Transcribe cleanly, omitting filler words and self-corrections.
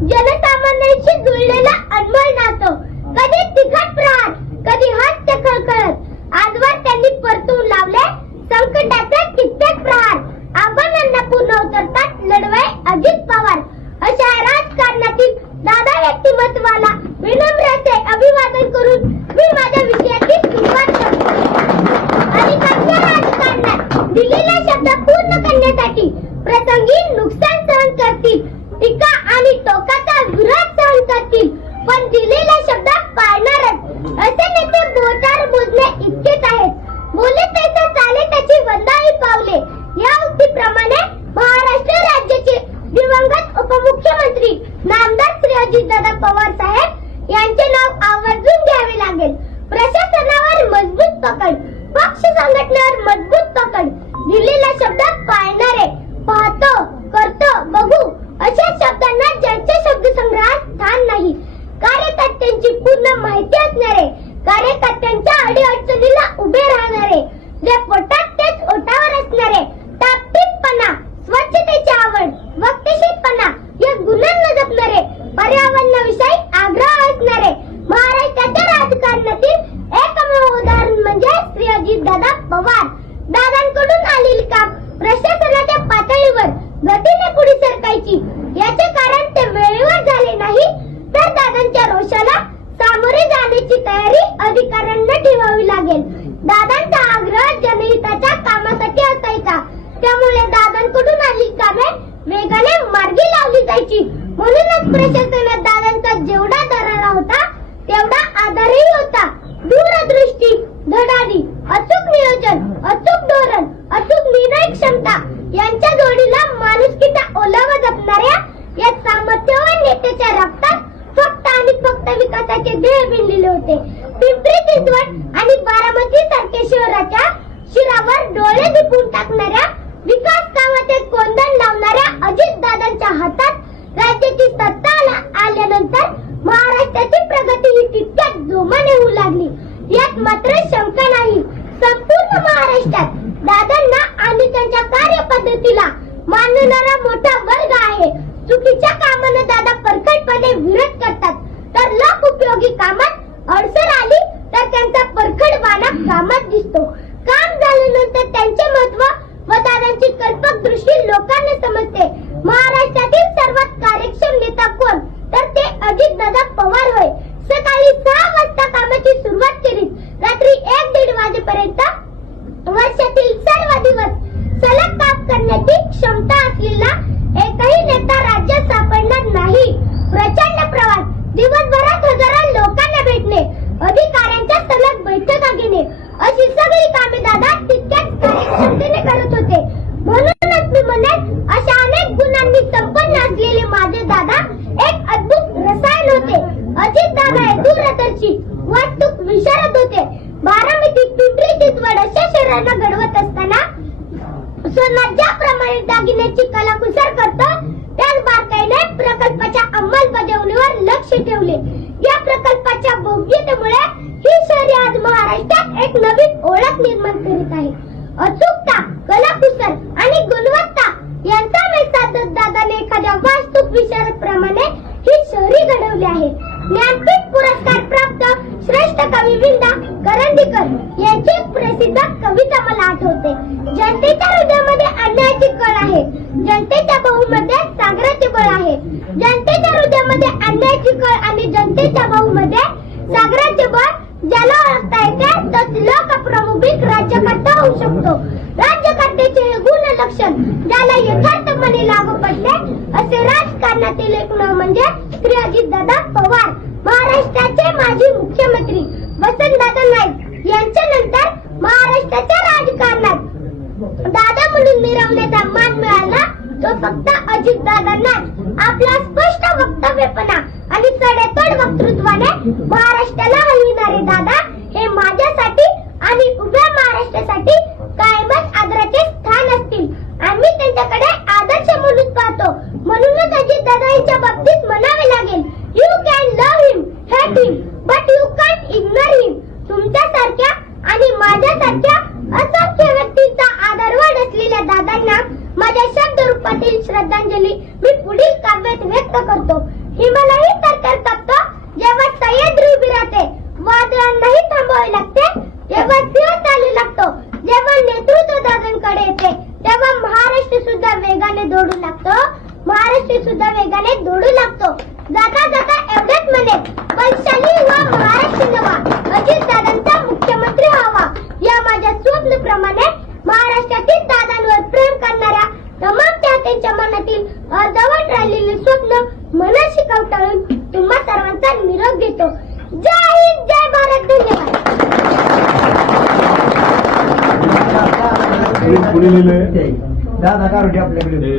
जनसामान्यांशी जुळलेला अनमोल नातं, कधी तिखट प्रहार, कधी हास्य खळखळत, आजवर त्यांनी परतून लावले संकटाचे कित्येक प्रहार. आव्हानांना पुन्हा उतरतात लढवय अजित पवार. अशा राजकारणातील दादा व्यक्तिमत्वाला विनम्रते अभिवादन करून मी माझ्या विषयाची सुरुवात करतो. अलीकडच्या राजकारणात दिलेला शब्द पूर्ण करण्यासाठी प्रसंगी नुकसान सहन करतील, टीका आणि टोकाचा विरोध सहन करतील, पण दिलेला शब्द पाळणारच. असे नेते बोटावर मोजणे इतकेच आहेत. बोले तैसा चाले त्याची वंदाळी पावले. या उक्तीप्रमाणे महाराष्ट्र राज्याचे दिवंगत उपमुख्यमंत्री नामदार श्री अजितदादा पवार साहेब यांचे नाव आवर्जून घ्यावे लागेल. प्रशासनावर मजबूत पकड, पक्ष संघटनेवर मजबूत पकड, दिलेला शब्द पाळणारे, पाहतो करतो बघू अशा शब्दांना ज्यांच्या शब्दसंग्रहात स्थान नाही, कार्यकर्त्यांची पूर्ण माहिती असणारे, कार्यकर्त्यांच्या अडीअडचणीला उभे राहणारे, जे पोटात तेच ओठावर असणारे, टापटीपणा, स्वच्छतेची आवड, वक्तशीरपणा या गुणांना जपणारे, पर्यावरणाविषयी आग्रह असणारे. महाराष्ट्राच्या राजकारणातील एकमेव उदाहरण म्हणजे श्री अजितदादा पवार. दादांकडून आलेली काम प्रशासनाच्या पातळीवर गतीने पुढे सरकायची. याचे कारण ते वेळेवर झाले नाही, तर दादांच्या रोषाला सामोरे जाण्याची तयारी अधिकाऱ्यांना ठेवावी लागेल. दादांचा आग्रह जनहिताच्या कामासाठी असायचा, त्यामुळे दादांकडून आलेली कामे वेगाने मार्गी लावली जायची. म्हणूनच प्रशासनात दादांचा जेवढा दरारा होता तेवढा आधारही होता. दूरदृष्टी, धडाडी, अचूक नियोजन, अचूक धोरण, अचूक निर्णय क्षमता यांच्या जोडीला माणुसकीचा ओलावा जपणाऱ्या या सामर्थ्यवान नेत्याच्या रक्तात फक्त आणि फक्त विकासाचे ध्येय भिनलेले होते. पिंपरी चिंचवड आणि बारामती सारख्या शहराच्या शिरावर डोळे दिपून टाकणाऱ्या, विकास कामाचे कोंदण लावणाऱ्या अजितदादांच्या हातात राज्याची सत्ता आल्यानंतर महाराष्ट्राची प्रगती ही तितक्याच जोमाने होऊ लागली. यात मात्र शंका नाही. संपूर्ण महाराष्ट्रात दादांना आणि त्यांच्या कार्यपद्धतीला मानणारा मोठा वर्ग आहे. चुकीच्या कामांना दादा परखडपणे विरोध करतात, तर लोक उपयोगी कामात अडचण आली तर त्यांचा परखडपणा कामात दिसतो. काम झाल्यानंतर त्यांचे महत्व व दादांची कल्पक दृष्टी लोकांना समजते. महाराष्ट्रातील सर्वात कार्यक्षम नेता कोण, तर ते अजितदादा पवार होय. सकाळी 6 वाजता कामाची सुरुवात केली, रात्री 1-1:30 वाजेपर्यंत वर्षातील सर्व दिवस सलग काम करण्याची क्षमता असलेला एकही नेता राज्यात सापडणार नाही. प्रचंड प्रवास, दिवसभरात हजारो लोकांना भेटणे, अधिकाऱ्यांच्या सलग बैठका घेणे अशी सगळी कामे दादा तितक्याच कार्यक्षमतेने करत होते. म्हणूनच मी म्हणेन, अशा अनेक गुणांनी संपन्न असलेले माझे दादा एक अद्भुत रसायन होते. अजितदादा हे दूरदर्शी, वास्तूक विशारद होते. बारामती, पिंपरी चिंचवड अशा शहरांना घडवत असताना सोना ज्याप्रमाणे दागिन्याची कलाकुसर करतो, त्याच बारकाईने प्रकल्पाच्या अंमलबजावणीवर लक्ष ठेवले. या प्रकल्पाच्या भव्यतेमुळे ही शहरे आज महाराष्ट्रात एक नवीन ओळख निर्माण करीत आहे. अचूकता, कलाकुसर आणि गुणवत्ता यांचा मेळ साधत दादाने एखाद्या वास्तूक विशारद प्रमाणे ही शहरी घडवली आहे. ज्ञानपीठ पुरस्कार प्राप्त श्रेष्ठ कवी विंदा करंदीकर यांची प्रसिद्ध कविता मला आठवते. जनतेच्या हृदयामध्ये अन्यायाची कळ आहे, जनतेच्या बहुमध्ये सागराचे बळ आहे. जनतेच्या हृदयामध्ये अन्यायाची कळ आणि जनतेच्या बहुमध्ये सागराचे बळ ज्याला ओळखता येते, तोच लोकप्रमुख राज्यकर्ता होऊ शकतो. राज्यकर्त्याचे हे गुण लक्षण ज्याला यथार्थपणे लागू पडले, असे राजकारणातील एक नाव म्हणजे श्री अजितदादा पवार. महाराष्ट्राचे माजी मुख्यमंत्री वसंतदादा नाईक यांच्यानंतर महाराष्ट्राच्या राजकारणात दादा म्हणून मिरवण्याचा मान मिळाला तो फक्त अजितदादांनाच. आपला स्पष्ट वक्तव्यपणा आणि सडेतोड वक्तृत्वाने महाराष्ट्राला हलविणारे दादा हे माझ्यासाठी आणि उभ्या महाराष्ट्रासाठी कायमच आदराचे स्थान असतील. आम्ही त्यांच्याकडे आदर्श म्हणून पाहतो. म्हणूनच अजितदादा यांच्या बाबतीत म्हणावे लागेल, you can love him, hate him, but you can't ignore him. तुमच्यासारख्या आणि माझ्यासारख्या असंख्य व्यक्तींचा आदरवड असलेल्या दादांना माझ्या शब्द रूपातील श्रद्धांजली मी पुढील काव्यात व्यक्त करतो. मी सुद्धा वेगाने दौडू लागतो. जाता जाता एवढंच म्हणेन, वैशाली व महाराष्ट्र नवा, अजितदादांचा मुख्यमंत्री व्हावा. या माझ्या स्वप्नाप्रमाणे महाराष्ट्रातील दादांवर प्रेम करणाऱ्या तमाम चाहत्यांच्या मनातील अर्धवट राहिलेले स्वप्न मनाशी कवटाळून तुम्हा सर्वांचा निरोप घेतो. जय हिंद, जय भारत, धन्यवाद. पुढे लिहिलंय दादा कारोटे आपल्याकडे.